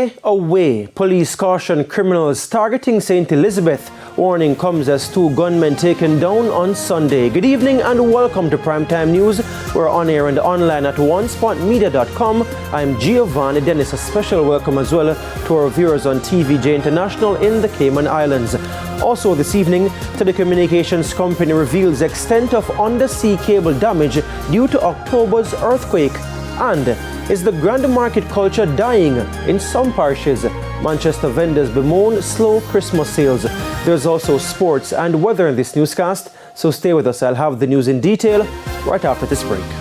Stay away. Police caution criminals targeting St. Elizabeth. Warning comes as 2 gunmen taken down on Sunday. Good evening and welcome to Primetime News. We're on air and online at onespotmedia.com. I'm Giovanni Dennis. A special welcome as well to our viewers on TVJ International in the Cayman Islands. Also this evening, telecommunications company reveals extent of undersea cable damage due to October's earthquake. And is the grand market culture dying in some parishes? Manchester vendors bemoan slow Christmas sales. There's also sports and weather in this newscast, so stay with us. I'll have the news in detail right after this break.